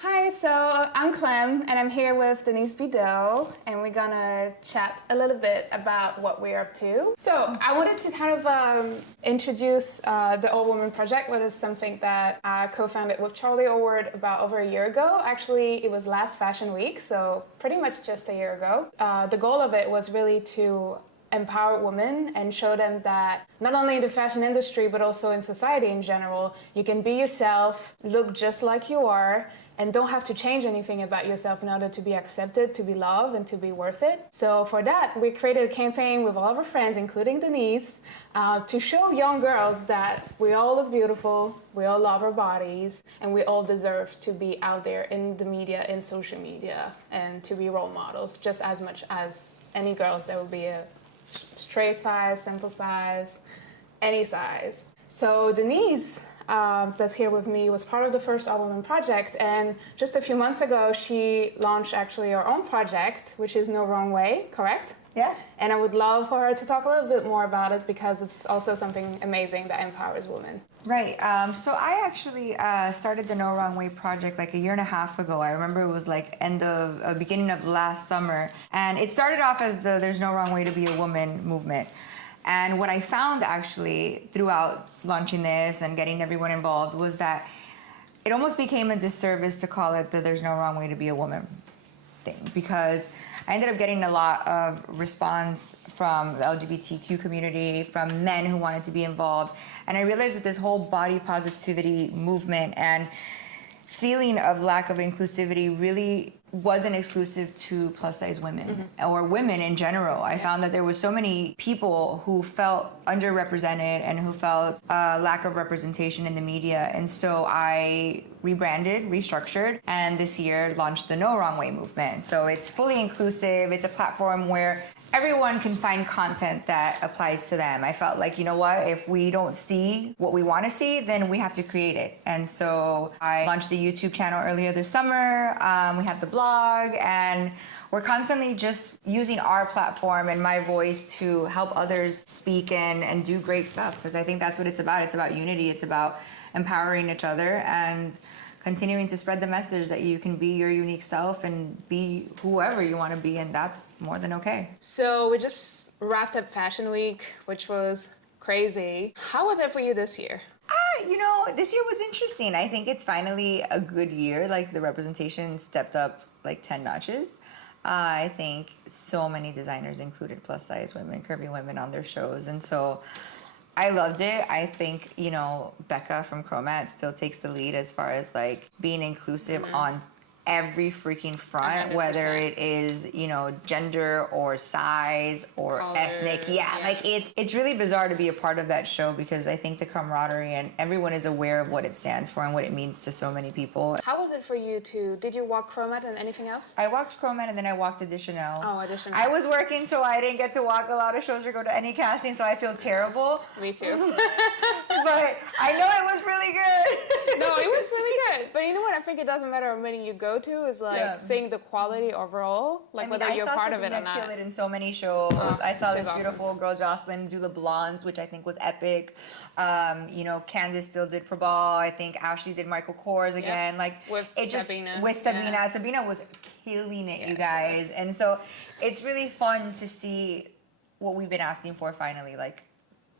Hi, so I'm Clem, and I'm here with Denise Bidot, and we're gonna chat a little bit about what we're up to. So I wanted to kind of introduce the All Woman Project, which is something that I co-founded with Charlie Award about over a year ago. Actually, it was last Fashion Week, so pretty much just a year ago. The goal of it was really to empower women and show them that not only in the fashion industry, but also in society in general, you can be yourself, look just like you are, and don't have to change anything about yourself in order to be accepted, to be loved, and to be worth it. So for that, we created a campaign with all of our friends, including Denise, to show young girls that we all look beautiful, we all love our bodies, and we all deserve to be out there in the media, in social media, and to be role models just as much as any girls. There will be a straight size, simple size, any size. So Denise, that's here with me, was part of the first All Women Project, and just a few months ago she launched actually her own project, which is No Wrong Way, correct? Yeah. And I would love for her to talk a little bit more about it because it's also something amazing that empowers women. Right. So I actually started the No Wrong Way project like a year and a half ago. I remember it was like beginning of last summer. And it started off as the There's No Wrong Way to Be a Woman movement. And what I found actually throughout launching this and getting everyone involved was that it almost became a disservice to call it the There's No Wrong Way to Be a Woman thing, because I ended up getting a lot of response from the LGBTQ community, from men who wanted to be involved. And I realized that this whole body positivity movement and feeling of lack of inclusivity really wasn't exclusive to plus size women or women in general. I found that there was so many people who felt underrepresented and who felt lack of representation in the media. And so I rebranded, restructured, and this year launched the No Wrong Way movement. So it's fully inclusive. It's a platform where everyone can find content that applies to them. I felt like, you know what, if we don't see what we want to see, then we have to create it. And so I launched the YouTube channel earlier this summer. We have the blog, and we're constantly just using our platform and my voice to help others speak and do great stuff, because I think that's what it's about. It's about unity. It's about empowering each other and continuing to spread the message that you can be your unique self and be whoever you want to be, and that's more than okay. So we just wrapped up Fashion Week, which was crazy. How was it for you this year? This year was interesting. I think it's finally a good year. Like, the representation stepped up like 10 notches. I think so many designers included plus size women, curvy women on their shows, and so I loved it. I think, Becca from Chromat still takes the lead as far as like being inclusive on every freaking front, 100%. whether it is, gender or size or color, ethnic. Yeah, like it's really bizarre to be a part of that show, because I think the camaraderie and everyone is aware of what it stands for and what it means to so many people. How was it for you did you walk Chromat and anything else? I walked Chromat and then I walked Additional. Oh, Additional. I was working, so I didn't get to walk a lot of shows or go to any casting, so I feel terrible. Me too. But I know it was really good. No, it was really good. But you know what? I think it doesn't matter how many you go to, is like seeing the quality overall, like whether you're part of it or not. I saw Sabrina kill it in so many shows. I saw this beautiful girl Jocelyn do the blondes, which I think was epic. Candace still did Prabal. I think Ashley did Michael Kors again. Like with Sabina. With Sabina. Yeah. Sabina was killing it, you guys. And so it's really fun to see what we've been asking for finally, like,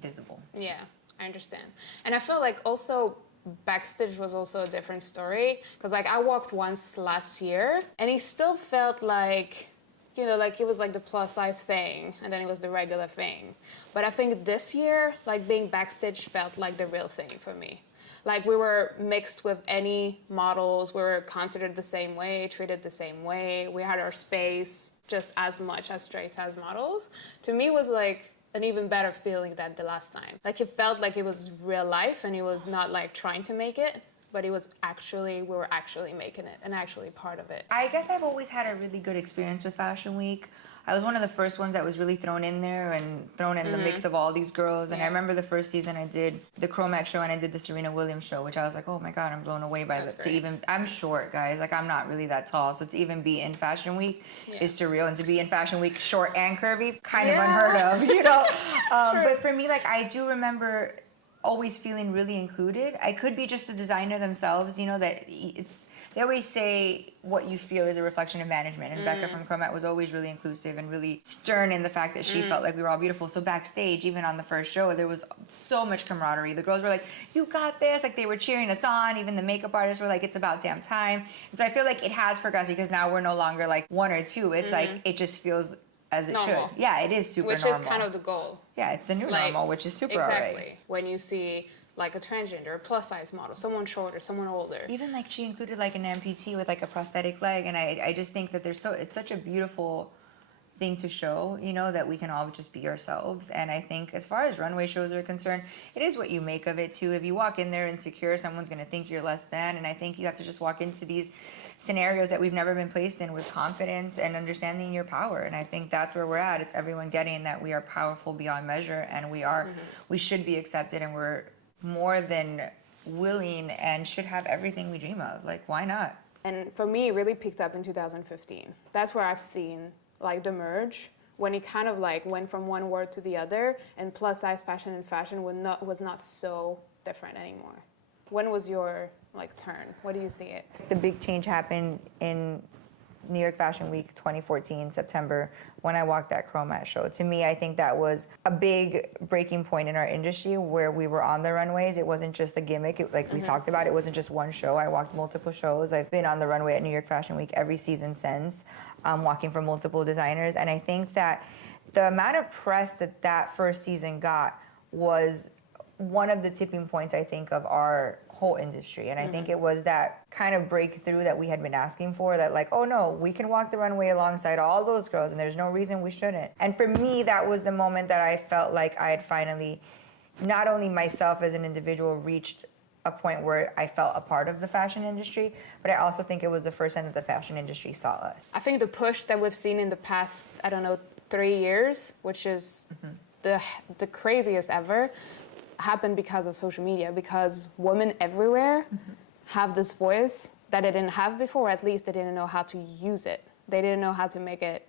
visible. Yeah, I understand. And I feel like also backstage was also a different story, because like I walked once last year and it still felt like, like it was like the plus size thing and then it was the regular thing. But I think this year, like being backstage felt like the real thing for me. Like we were mixed with any models, we were considered the same way, treated the same way. We had our space just as much as straight size models. To me, it was like an even better feeling than the last time. Like it felt like it was real life and it was not like trying to make it, but it was we were actually making it and actually part of it. I guess I've always had a really good experience with Fashion Week. I was one of the first ones that was really thrown in there and thrown in the mix of all these girls. And I remember the first season I did the Chromat show and I did the Serena Williams show, which I was like, oh my God, I'm blown away by that. I'm short, guys. Like, I'm not really that tall. So to even be in Fashion Week is surreal. And to be in Fashion Week short and curvy, kind of unheard of, But for me, like, I do remember always feeling really included. I could be just the designer themselves, you know, that they always say what you feel is a reflection of management. And Becca from Chromat was always really inclusive and really stern in the fact that she felt like we were all beautiful. So backstage, even on the first show, there was so much camaraderie. The girls were like, you got this. Like, they were cheering us on. Even the makeup artists were like, it's about damn time. And so I feel like it has progressed because now we're no longer like one or two. It's like, it just feels as it normal. should. Yeah, it is super which normal. Which is kind of the goal. Yeah, it's the new normal, which is super exactly. alright. When you see like a transgender, a plus size model, someone shorter, someone older. Even like she included like an amputee with like a prosthetic leg, and I just think that it's such a beautiful thing to show, you know, that we can all just be ourselves. And I think as far as runway shows are concerned, it is what you make of it too. If you walk in there insecure, someone's going to think you're less than, and I think you have to just walk into these scenarios that we've never been placed in with confidence and understanding your power. And I think that's where we're at. It's everyone getting that we are powerful beyond measure, and we should be accepted, and we're more than willing and should have everything we dream of. Like, why not? And for me, it really picked up in 2015. That's where I've seen like the merge, when it kind of like went from one word to the other, and plus size fashion and fashion was not so different anymore. When was your like turn? What do you see it? The big change happened in New York Fashion Week 2014, September, when I walked that Chromat show. To me, I think that was a big breaking point in our industry where we were on the runways. It wasn't just a gimmick, like we talked about. It wasn't just one show. I walked multiple shows. I've been on the runway at New York Fashion Week every season since, walking for multiple designers. And I think that the amount of press that first season got was one of the tipping points, I think, of our whole industry. And I think it was that kind of breakthrough that we had been asking for, that like, oh no, we can walk the runway alongside all those girls and there's no reason we shouldn't. And for me, that was the moment that I felt like I had finally, not only myself as an individual, reached a point where I felt a part of the fashion industry, but I also think it was the first time that the fashion industry saw us. I think the push that we've seen in the past, 3 years, which is the craziest ever, happened because of social media, because women everywhere have this voice that they didn't have before. At least they didn't know how to use it. They didn't know how to make it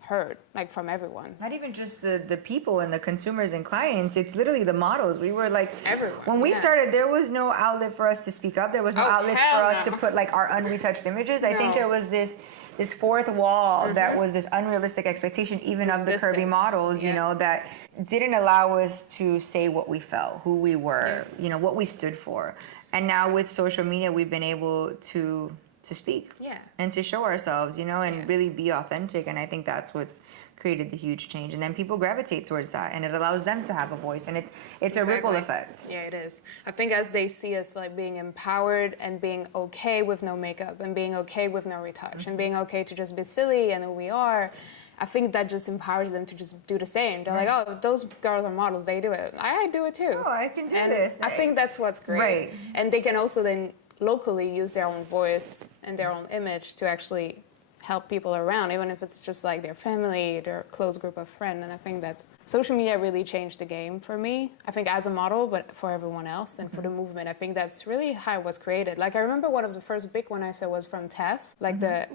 heard, like from everyone. Not even just the people and the consumers and clients, it's literally the models. We were like, everyone. When we started, there was no outlet for us to speak up. There was no outlet for us to put like our unretouched images. I think there was this fourth wall that was this unrealistic expectation, even of the curvy models, you know, that didn't allow us to say what we felt, who we were, you know, what we stood for. And now with social media, we've been able to speak and to show ourselves, you know, and really be authentic. And I think that's what's created the huge change. And then people gravitate towards that, and it allows them to have a voice, and it's a ripple effect. Yeah, it is. I think as they see us like being empowered and being okay with no makeup and being okay with no retouch and being okay to just be silly and who we are, I think that just empowers them to just do the same. They're like, oh, those girls are models, they do it. I do it too. Oh, I can do and this. I think that's what's great. Right. And they can also then locally use their own voice and their own image to actually help people around, even if it's just like their family, their close group of friends. And I think that social media really changed the game for me. I think as a model, but for everyone else and for the movement, I think that's really how it was created. Like, I remember one of the first big one I saw was from Tess, like the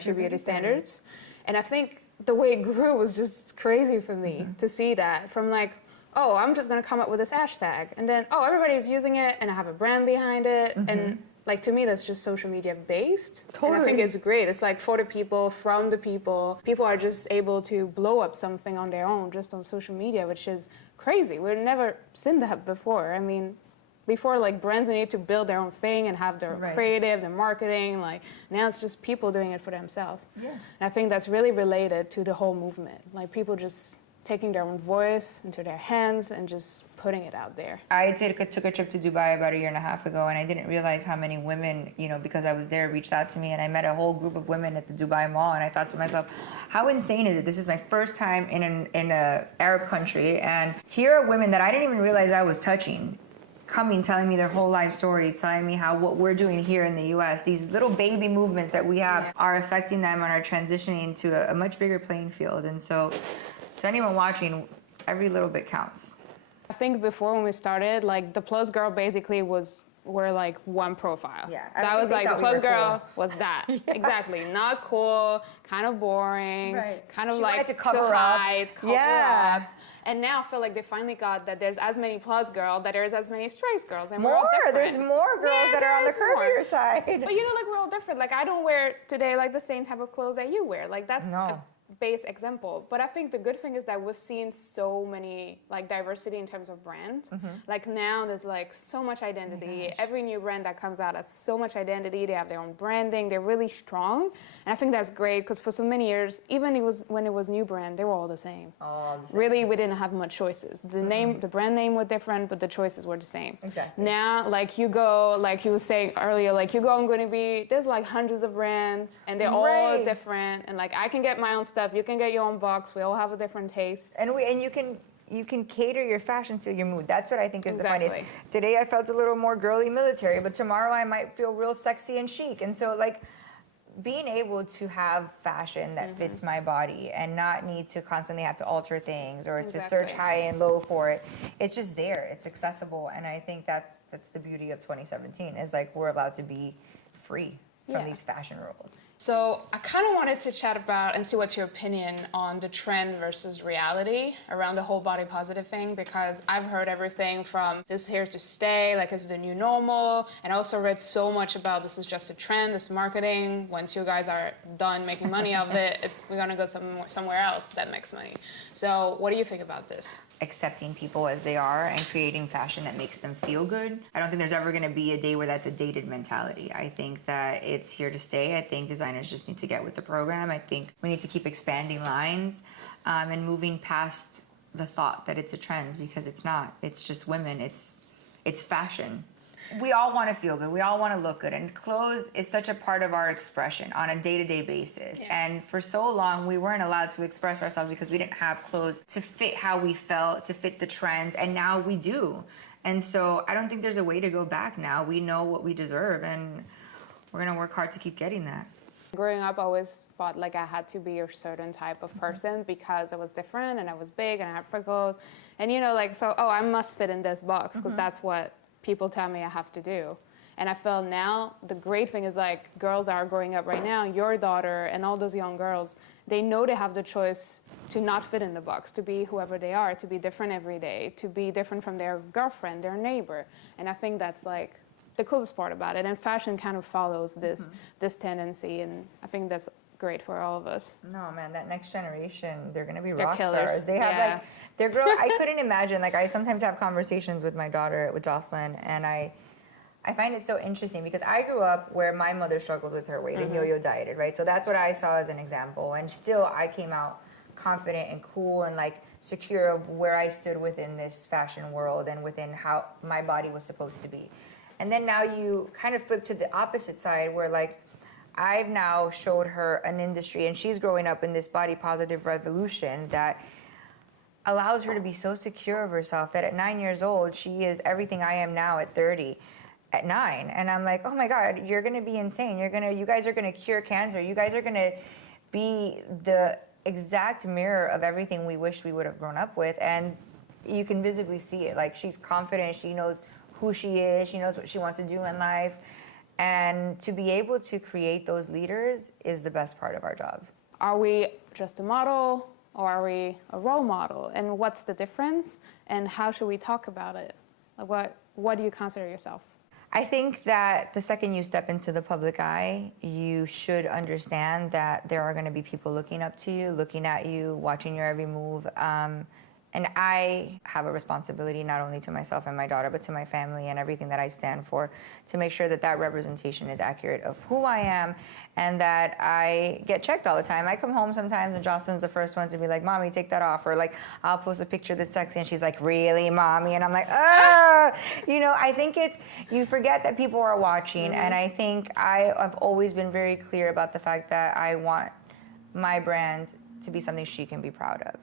FU Beauty Standards. And I think the way it grew was just crazy for me to see that, from like, oh, I'm just going to come up with this hashtag. And then, oh, everybody's using it and I have a brand behind it. And like, to me, that's just social media based. Totally. And I think it's great. It's like for the people, from the people. People are just able to blow up something on their own just on social media, which is crazy. We've never seen that before. I mean, before, like, brands need to build their own thing and have their creative, their marketing. Like, now it's just people doing it for themselves. Yeah. And I think that's really related to the whole movement. Like, people just taking their own voice into their hands and just putting it out there. I took a trip to Dubai about 1.5 years ago, and I didn't realize how many women, you know, because I was there, reached out to me, and I met a whole group of women at the Dubai Mall, and I thought to myself, how insane is it? This is my first time in an Arab country, and here are women that I didn't even realize I was touching, coming, telling me their whole life stories, telling me how what we're doing here in the U.S., these little baby movements that we have are affecting them and are transitioning to a much bigger playing field. And so anyone watching, every little bit counts. I think before, when we started, like, the plus girl basically were like one profile. Yeah, that was like the plus girl was that. Exactly. Not cool, kind of boring, kind of she like wanted to cover hide, up. cover up. And now I feel like they finally got that there's as many plus girls that there's as many straight girls. And we're More, all different. there's more girls that are on the curvier side. But you know, like we're all different. Like I don't wear today like the same type of clothes that you wear. Like that's a base example. But I think the good thing is that we've seen so many like diversity in terms of brands. Like now there's like so much identity. Every new brand that comes out has so much identity. They have their own branding. They're really strong. And I think that's great because for so many years, even when it was new brand, they were all the same. Really, we didn't have much choices. The name, the brand name was different, but the choices were the same. Exactly. Now, like you go, like you were saying earlier, like you go on Going to Be, there's like hundreds of brands and they're all different. And like I can get my own stuff. You can get your own box. We all have a different taste. And you can cater your fashion to your mood. That's what I think is the funniest. Today I felt a little more girly military, but tomorrow I might feel real sexy and chic. And so like being able to have fashion that fits my body and not need to constantly have to alter things or to search high and low for it. It's just there. It's accessible. And I think that's the beauty of 2017 is like we're allowed to be free from these fashion rules. So I kind of wanted to chat about and see what's your opinion on the trend versus reality around the whole body positive thing, because I've heard everything from this is here to stay, like it's the new normal, and I also read so much about this is just a trend, this marketing. Once you guys are done making money of it, we're gonna go somewhere else that makes money. So what do you think about this? Accepting people as they are and creating fashion that makes them feel good. I don't think there's ever going to be a day where that's a dated mentality. I think that it's here to stay. I think designers just need to get with the program. I think we need to keep expanding lines and moving past the thought that it's a trend, because it's not. It's just women. It's fashion. We all want to feel good. We all want to look good. And clothes is such a part of our expression on a day-to-day basis. And for so long, we weren't allowed to express ourselves because we didn't have clothes to fit how we felt, to fit the trends. And now we do. And so I don't think there's a way to go back now. We know what we deserve, and we're going to work hard to keep getting that. Growing up, I always thought like I had to be a certain type of person because I was different and I was big and I had freckles. And, you know, like, so, I must fit in this box because that's what people tell me I have to do. And I feel now the great thing is like girls are growing up right now, your daughter and all those young girls, they know they have the choice to not fit in the box, to be whoever they are, to be different every day, to be different from their girlfriend, their neighbor. And I think that's like the coolest part about it. And fashion kind of follows this tendency, and I think that's great for all of us. No, man, that next generation, they're going to be rock stars. They have like, they're I couldn't imagine, like I sometimes have conversations with my daughter, with Jocelyn, and I find it so interesting because I grew up where my mother struggled with her weight and yo-yo dieted, right? So that's what I saw as an example. And still I came out confident and cool and like secure of where I stood within this fashion world and within how my body was supposed to be. And then now you kind of flip to the opposite side where like I've now showed her an industry, and she's growing up in this body positive revolution that allows her to be so secure of herself that at 9 years old, she is everything I am now at 30 at 9. And I'm like, oh my God, you're going to be insane. You guys are going to cure cancer. You guys are going to be the exact mirror of everything we wish we would have grown up with. And you can visibly see it. Like she's confident. She knows who she is. She knows what she wants to do in life. And to be able to create those leaders is the best part of our job. Are we just a model or are we a role model? And what's the difference? And how should we talk about it? Like what do you consider yourself? I think that the second you step into the public eye, you should understand that there are going to be people looking up to you, looking at you, watching your every move. And I have a responsibility not only to myself and my daughter, but to my family and everything that I stand for, to make sure that that representation is accurate of who I am and that I get checked all the time. I come home sometimes and Jocelyn's the first one to be like, Mommy, take that off. Or like, I'll post a picture that's sexy and she's like, really, Mommy? And I'm like, ah! You know, I think you forget that people are watching. And I think I've always been very clear about the fact that I want my brand to be something she can be proud of.